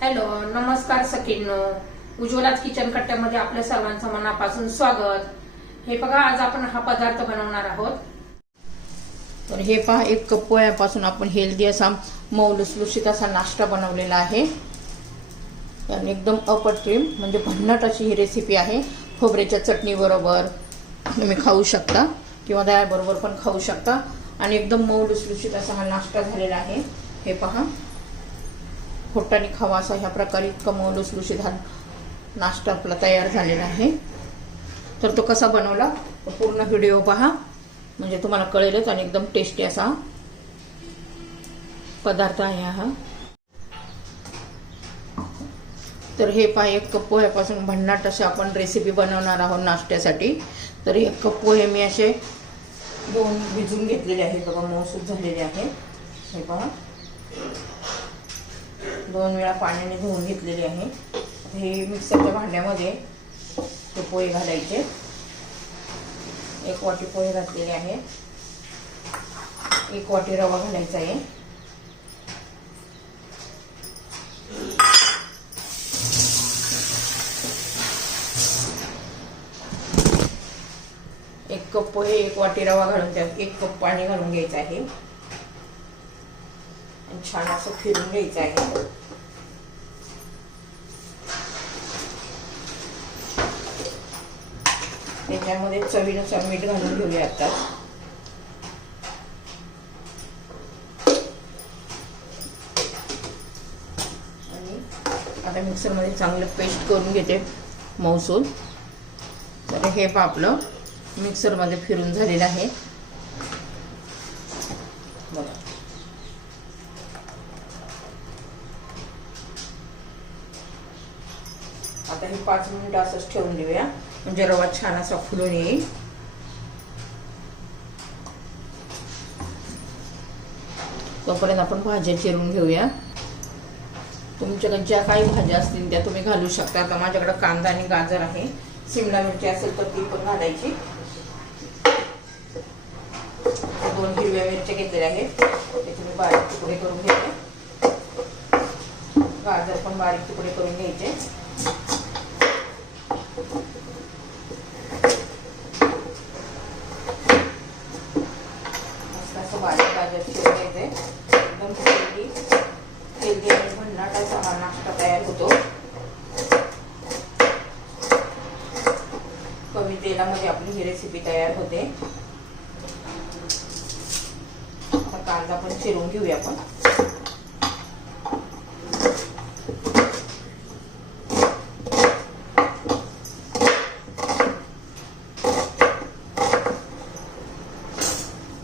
Hello, नमस्कार सखींनो. उज्ज्वलाच kitchen कट्ट्यामध्ये आपल्या सर्वांचं मनापासून स्वागत. हे बघा, आज आपण हा पदार्थ बनवणार आहोत. तर हे पहा, 1 कप पोह्यापासून आपण हेल्दी असा मऊ लुसलुशीत असा नाश्ता बनवलेला आहे. आणि एकदम अप्रतिम म्हणजे भन्नाट अशी ही रेसिपी आहे. खोबऱ्याच्या चटणी बरोबर तुम्ही खाऊ शकता किंवा दह्याबरोबर पण खाऊ शकता. आणि एकदम मऊ लुसलुशीत असा हा नाश्ता झालेला आहे. हे पहा, पोटाने खावा असा ह्या प्रकारे इतका मऊ लुसलुशीत हा नाश्ता आपला तयार झालेला आहे. तर तो कसा बनवला तो पूर्ण व्हिडिओ पहा, म्हणजे तुम्हाला कळेलच. आणि एकदम टेस्टी असा पदार्थ आहे हा. तर हे पहा, 1 कप पोह्यापासून भन्नाट अशी आपण रेसिपी बनवणार आहोत नाश्त्यासाठी. तर 1 कप पोहे मी असे 2 भिजून घेतलेले आहेत बघा, मऊसूत झालेले आहे. हे पहा, 2 वेळा पाण्याने धुवून घेतलेले आहे. हे मिक्सरच्या भांड्यामध्ये ते पोहे घालायचे. 1 वाटी पोहे घातलेले आहे. 1 वाटी रवा घालायचा आहे. एक कप पोहे 1 वाटी रवा घालून त्यात 1 कप पाणी घालून घ्यायचं आहे. आणि छान असं फिरून घ्यायचं आहे. त्याच्यामध्ये चवीनुसार मीठ घालून घेऊया आता. आणि आता मिक्सरमध्ये चांगलं पेस्ट करून घेते मऊसूद. तर हे पहा, आपलं मिक्सरमध्ये फिरून झालेलं आहे बघा. आता हे 5 मिनिटं असंच ठेवून देऊया, म्हणजे रवा छान असा फुलून येईल. तोपर्यंत आपण भाज्या चिरून घेऊया. तुमच्याकडे ज्या काही भाज्या असतील त्या तुम्ही घालू शकता. आता माझ्याकडे कांदा आणि गाजर आहे. शिमला मिरची असेल तर ती पण घालायची. 2 हिरव्या मिरच्या घेतलेल्या आहेत, त्याचे मी बारीक तुकडे करून घेते. गाजर पण बारीक तुकडे करून घ्यायचे. बारीक गाजर चिरून घ्यायचे. एकदम हेल्दी आणि भन्नाट असा हा नाश्ता तयार होतो. कमी तेलामध्ये आपली ही रेसिपी तयार होते. आता कांदा पण चिरून घेऊया आपण.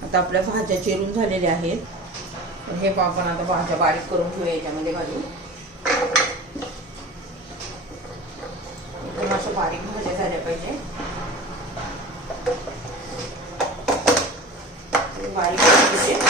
आता आपल्या भाज्या चिरून झालेल्या आहेत. हे आपण आता भाज्या बारीक करून घेऊया याच्यामध्ये घालून. एकदम अशा बारीक भाज्या झाल्या पाहिजे. बारीक करायचे.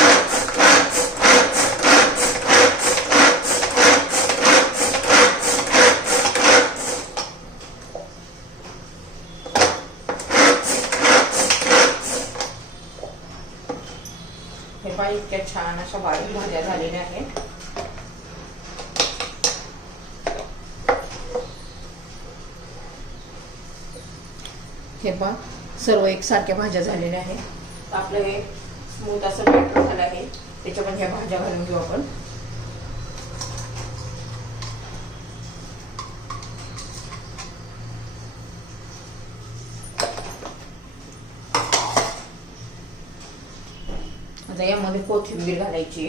हे पहा, इतक्या छान अशा बारीक भाज्या झालेल्या आहेत. हे पहा, सर्व एकसारख्या भाज्या झालेल्या आहेत. आपलं हे स्मूथ असं बॅटर झालं आहे. त्याच्यामध्ये ह्या भाज्या घालून घेऊ आपण. आता यामध्ये कोथिंबीर घालायची.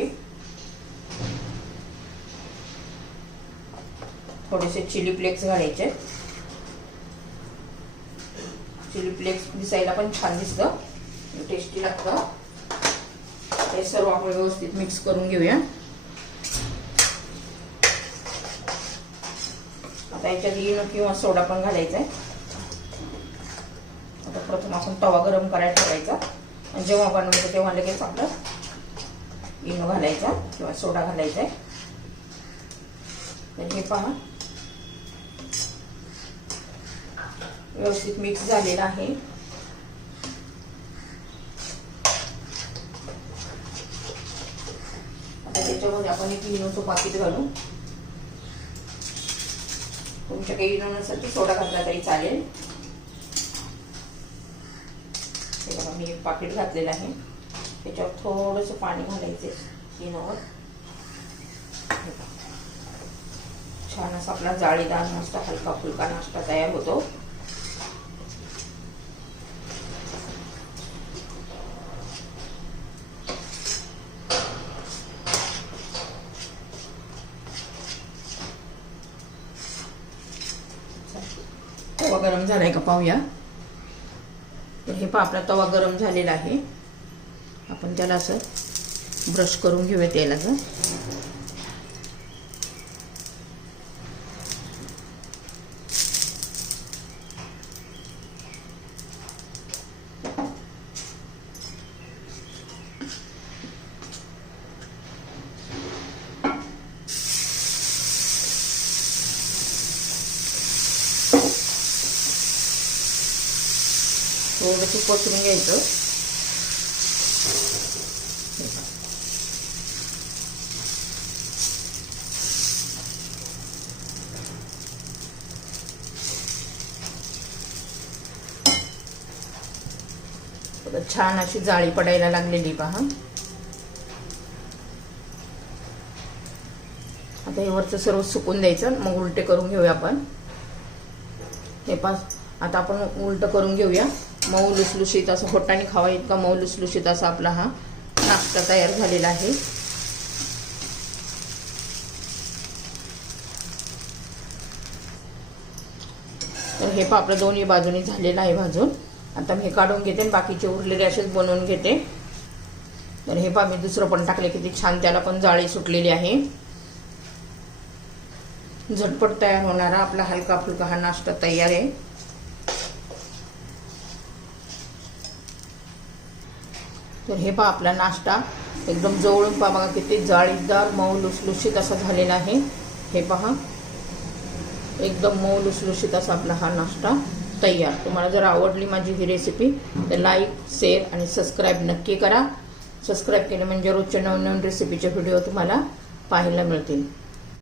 थोडेसे चिली फ्लेक्स घालायचे. चिली फ्लेक्स दिसायला पण छान दिसतं, टेस्टी लागतं. हे सर्व आपण व्यवस्थित मिक्स करून घेऊया. आता याच्यात इनो किंवा सोडा पण घालायचा आहे. आता प्रथम आपण तवा गरम करायला ठेवायचा. आणि जेव्हा बनवायचं तेव्हा लगेच आपलं इनो घालायचा किंवा सोडा घालायचा आहे. तर हे पहा, व्यवस्थित मिक्स झालेलं आहे. आता त्याच्यामध्ये आपण एक इनोचं पाकिट घालू. तुमच्याकडे इनो नसेल तर सोडा घातला तरी चालेल. हे बघा मी एक पाकिट घातलेलं आहे. त्याच्यावर थोडंसं पाणी घालायचं इनोवर. छान असा आपला जाळीदार नाश्ता, हलका फुलका नाश्ता तयार होतो. तवा गरम झालाय का पाहूया. तर हे पहा आपला तवा गरम झालेला आहे. आपण त्याला असं ब्रश करून घेऊया तेलाचं. थोडंसं पसरून घ्यायचं. छान अशी जाळी पडायला लागलेली पहा. आता हे वरचं सर्व सुकून द्यायचं. मग उलटे करून घेऊया आपण. हे पहा आता आपण उलट करून घेऊया. मऊ लुसलुशीत असं होटाने खावा इतका मऊ लुसलुशीत असा आपला हा नाश्ता तयार झालेला आहे. तर हे पहा आपलं दोन्ही बाजूनी झालेलं आहे भाजून. आता मी हे काढून घेते आणि बाकीचे उरलेले असेच बनवून घेते. तर हे पहा मी दुसरं पण टाकले, किती छान त्याला पण जाळी सुटलेली आहे. झटपट तयार होणारा आपला हलका फुलका हा नाश्ता तयार आहे. तर हे पहा आपला नाश्ता एकदम जवळून पहा बघा किती जाळीदार मऊ लुसलुशीत असा झालेला आहे. हे पहा एकदम मऊ लुसलुशीत असा आपला हा नाश्ता तयार. तुम्हाला जर आवडली माझी ही रेसिपी तर लाईक, शेअर आणि सबस्क्राईब नक्की करा. सबस्क्राईब केलं म्हणजे रोजच्या नवनवीन रेसिपीचे व्हिडिओ तुम्हाला पाहायला मिळतील.